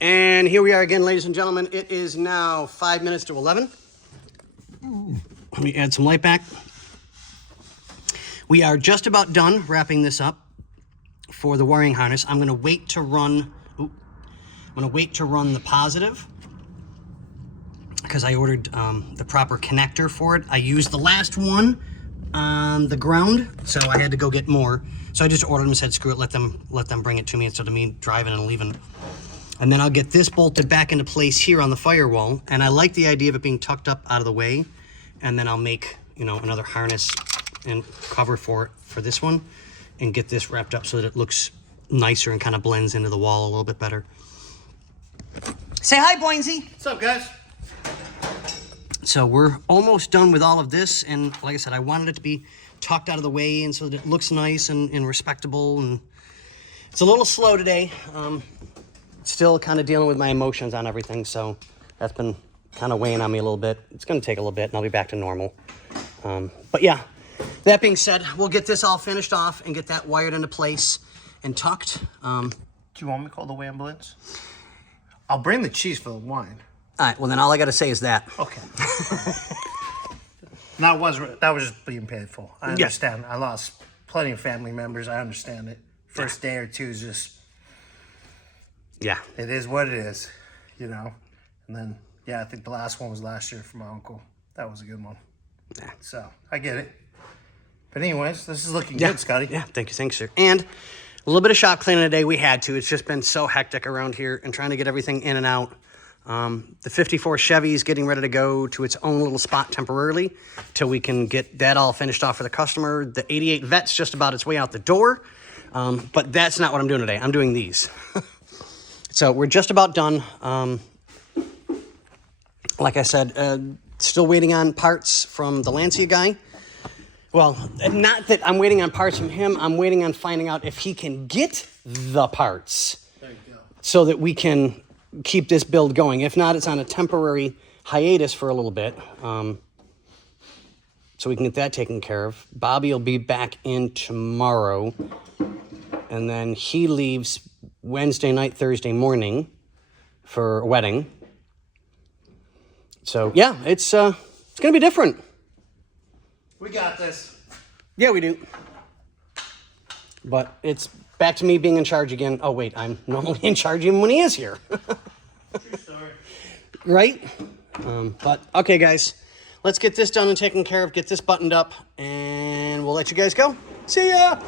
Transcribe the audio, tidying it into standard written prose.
And here we are again, ladies and gentlemen. It is now 5 minutes to 11. Let me add some light back. We are just about done wrapping this up for the wiring harness. I'm going to wait to run. The positive because I ordered the proper connector for it. I used the last one on the ground, so I had to go get more. So I just ordered them and said, screw it, let them bring it to me instead of me driving and leaving. And then I'll get this bolted back into place here on the firewall. And I like the idea of it being tucked up out of the way. And then I'll make, another harness and cover for this one and get this wrapped up so that it looks nicer and kind of blends into the wall a little bit better. Say hi, Boinsy. What's up, guys? So we're almost done with all of this. And like I said, I wanted it to be tucked out of the way and so that it looks nice and respectable. And it's a little slow today. Still kind of dealing with my emotions on everything, so that's been kind of weighing on me a little bit. It's going to take a little bit, and I'll be back to normal. But yeah, that being said, we'll get this all finished off and get that wired into place and tucked. Do you want me to call the ambulance? I'll bring the cheese for the wine. All right, well, then all I got to say is that. Okay. That was just being paid for. I understand. Yeah. I lost plenty of family members. I understand it. First day or two is just... Yeah. It is what it is, And then, I think the last one was last year for my uncle. That was a good one. Yeah. So, I get it. But anyways, this is looking good, Scotty. Yeah, thanks, sir. And a little bit of shop cleaning today. We had to. It's just been so hectic around here and trying to get everything in and out. The 54 Chevy is getting ready to go to its own little spot temporarily till we can get that all finished off for the customer. The 88 Vet's just about its way out the door. But that's not what I'm doing today. I'm doing these. So we're just about done. Like I said, still waiting on parts from the Lancia guy. Well, not that I'm waiting on parts from him. I'm waiting on finding out if he can get the parts so that we can keep this build going. If not, it's on a temporary hiatus for a little bit. So we can get that taken care of. Bobby will be back in tomorrow. And then he leaves Wednesday night, Thursday morning for a wedding. So, yeah, it's going to be different. We got this. Yeah, we do. But it's back to me being in charge again. Oh, wait, I'm normally in charge even when he is here. True story. Right? But, okay, guys, let's get this done and taken care of, get this buttoned up, and we'll let you guys go. See ya!